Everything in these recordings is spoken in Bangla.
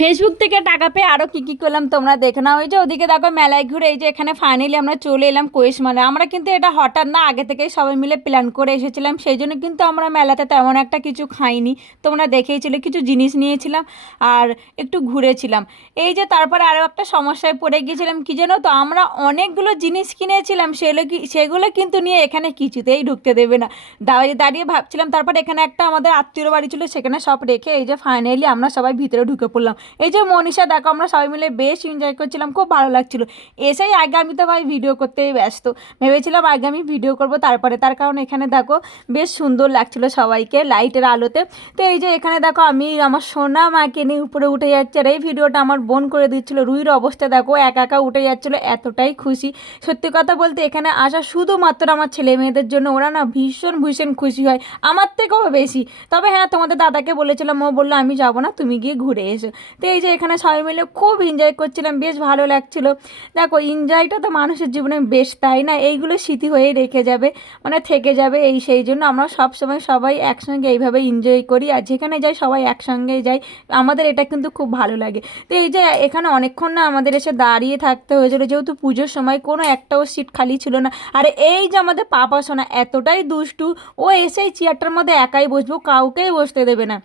ফেসবুক থেকে টাকা পেয়ে আরও কী কী করলাম তোমরা দেখে নাও। ওই যে ওদিকে দেখো মেলায় ঘুরে এই যে এখানে ফাইনালি আমরা চলে এলাম কোয়েশ মেলায়। আমরা কিন্তু এটা হঠাৎ না, আগে থেকেই সবাই মিলে প্ল্যান করে এসেছিলাম, সেই জন্য কিন্তু আমরা মেলাতে তেমন একটা কিছু খাইনি। তোমরা দেখেইছিলে, কিছু জিনিস নিয়েছিলাম আর একটু ঘুরেছিলাম। এই যে তারপরে আরও একটা সমস্যায় পড়ে গিয়েছিলাম, কি জানো তো, আমরা অনেকগুলো জিনিস কিনেছিলাম, সেগুলো কিন্তু নিয়ে এখানে কিছুতেই ঢুকতে দেবে না। দাঁড়িয়ে দাঁড়িয়ে ভাবছিলাম, তারপর এখানে একটা আমাদের আত্মীয় বাড়ি ছিল, সেখানে সব রেখে এই যে ফাইনালি আমরা সবাই ভিতরে ঢুকে পড়লাম। এই যে মনীষা দেখো, আমরা সবাই মিলে বেশ এনজয় করছিলাম, খুব ভালো লাগছিল। এসেই আগে আমি তো ভাই ভিডিও করতেই ব্যস্ত, ভেবেছিলাম আগে আমি ভিডিও করব তারপরে, তার কারণ এখানে দেখো বেশ সুন্দর লাগছিল সবাইকে লাইটের আলোতে। তো এই যে এখানে দেখো আমি আমার সোনা মাকে নিয়ে উপরে উঠে যাচ্ছে, আর এই ভিডিওটা আমার বোন করে দিচ্ছিল। রুহির অবস্থা দেখো, একা একা উঠে যাচ্ছিলো, এতটাই খুশি। সত্যি কথা বলতে এখানে আসা শুধুমাত্র আমার ছেলে মেয়েদের জন্য, ওরা না ভীষণ ভীষণ খুশি হয়, আমার থেকেও বেশি। তবে হ্যাঁ, তোমাদের দাদাকে বলেছিলাম, ও বললো আমি যাবো না, তুমি গিয়ে ঘুরে এসো। তো এই যে এখানে সবাই মিলে খুব এনজয় করছিলাম, বেশ ভালো লাগছিলো। দেখো এনজয়টা তো মানুষের জীবনে বেশ, তাই না? এইগুলো স্মৃতি হয়ে রেখে যাবে, মানে থেকে যাবে। সেই জন্য আমরা সব সময় সবাই একসঙ্গে এইভাবে এনজয় করি, আর যেখানে যাই সবাই একসঙ্গে যাই, আমাদের এটা কিন্তু খুব ভালো লাগে। তো এই যে এখানে অনেকক্ষণ না আমাদের এসে দাঁড়িয়ে থাকতে হয়েছিলো, যেহেতু পুজোর সময় কোনো একটাও সিট খালি ছিল না। আর এই যে আমাদের পাপা সোনা এতটাই দুষ্টু, ও এসেই চেয়ারটার মধ্যে একাই বসবো, কাউকেই বসতে দেবে না।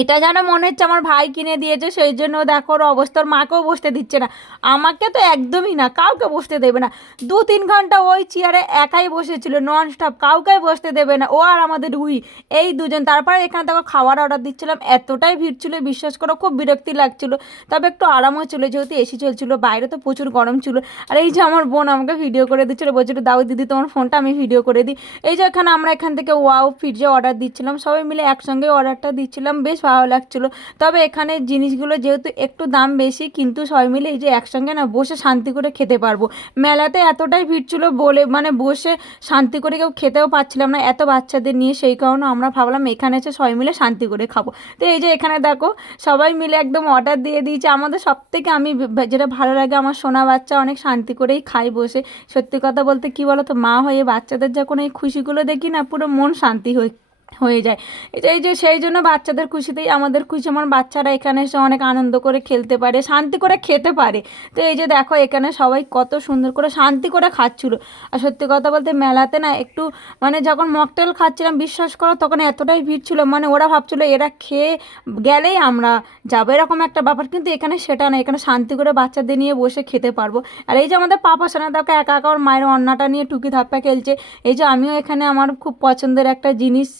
এটা যেন মনে হচ্ছে আমার ভাই কিনে দিয়েছে, সেই জন্য দেখো ওর অবস্থার, মাকেও বসতে দিচ্ছে না, আমাকে তো একদমই না, কাউকে বসতে দেবে না। 2-3 ঘন্টা ওই চেয়ারে একাই বসেছিল নন স্টপ, কাউকে বসতে দেবে না, ও আর আমাদের রুহি, এই দুজন। তারপরে এখানে দেখো খাবার অর্ডার দিচ্ছিলাম, এতটাই ভিড় ছিল বিশ্বাস করো, খুব বিরক্তি লাগছিল। তবে একটু আরামও ছিল, যেহেতু এসি চলছিল, বাইরে তো প্রচুর গরম ছিল। আর এই যে আমার বোন আমাকে ভিডিও করে দিচ্ছিলো, বলছিল দাও দিদি তোমার ফোনটা, আমি ভিডিও করে দিই। এই যে এখানে আমরা এখান থেকে ওয়াও পিৎজা অর্ডার দিচ্ছিলাম, সবাই মিলে একসঙ্গে অর্ডারটা দিচ্ছিলাম, বেশ ভালো লাগছিলো। তবে এখানে জিনিসগুলো যেহেতু একটু দাম বেশি, কিন্তু সবাই মিলে এই যে একসঙ্গে না বসে শান্তি করে খেতে পারবো। মেলাতে এতটাই ভিড় ছিল বলে মানে বসে শান্তি করে কেউ খেতেও পাচ্ছিলাম না, এত বাচ্চাদের নিয়ে, সেই কারণে আমরা ভাবলাম এখানে এসে সবাই মিলে শান্তি করে খাবো। তো এই যে এখানে দেখো সবাই মিলে একদম অর্ডার দিয়ে দিয়েছে। আমাদের সব থেকে আমি যেটা ভালো লাগে, আমার সোনা বাচ্চা অনেক শান্তি করেই খাই বসে। সত্যি কথা বলতে কি বলো তো, মা হয়ে বাচ্চাদের যখন এই খুশিগুলো দেখি না, পুরো মন শান্তি হয়ে যায়। এই যে সেই জন্য বাচ্চাদের খুশিতেই আমাদের খুশি, আমার বাচ্চারা এখানে এসে অনেক আনন্দ করে খেলতে পারে, শান্তি করে খেতে পারে। তো এই যে দেখো এখানে সবাই কত সুন্দর করে শান্তি করে খাচ্ছিলো। আর সত্যি কথা বলতে মেলাতে না একটু মানে যখন মকটেল খাচ্ছিলাম, বিশ্বাস করো তখন এতটাই ভিড় ছিল, মানে ওরা ভাবছিলো এরা খেয়ে গেলেই আমরা যাবো, এরকম একটা ব্যাপার। কিন্তু এখানে সেটা না, এখানে শান্তি করে বাচ্চাদের নিয়ে বসে খেতে পারবো। আর এই যে আমাদের পাপা সোনা দেখো একা একা ওর মায়ের অন্নাটা নিয়ে টুকি ধাপ্পা খেলছে। এই যে আমিও এখানে আমার খুব পছন্দের একটা জিনিস,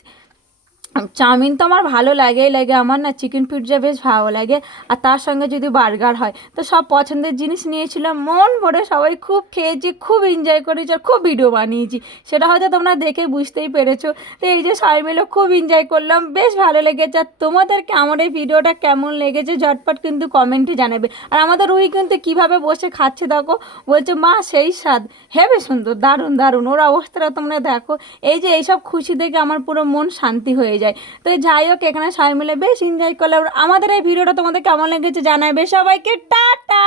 চাউমিন তো আমার ভালো লাগেই লাগে, আমার না চিকেন পিৎজা বেশ ভালো লাগে, আর তার সঙ্গে যদি বার্গার হয়, তো সব পছন্দের জিনিস নিয়েছিলাম, মন ভরে সবাই খুব খেয়েছি, খুব এনজয় করেছি, আর খুব ভিডিও বানিয়েছি, সেটা হয়তো তোমরা দেখে বুঝতেই পেরেছো। তো এই যে সবাই মিলে খুব এনজয় করলাম, বেশ ভালো লেগেছে। আর তোমাদেরকে আমার এই ভিডিওটা কেমন লেগেছে ঝটপট কিন্তু কমেন্টে জানাবে। আর আমাদের রুহি কিন্তু কীভাবে বসে খাচ্ছে দেখো, বলছে মা সেই স্বাদ, হেবে সুন্দর, দারুণ দারুণ, ওর অবস্থাটা তোমরা দেখো। এই যে এইসব খুশি দেখে আমার পুরো মন শান্তি হয়ে যায়। তো যাই হোক, এখানে সবাই মিলে বেশ এনজয় করলাম। আমাদের এই ভিডিওটা তোমাদের কেমন লেগেছে জানাবে। সবাইকে টাটা।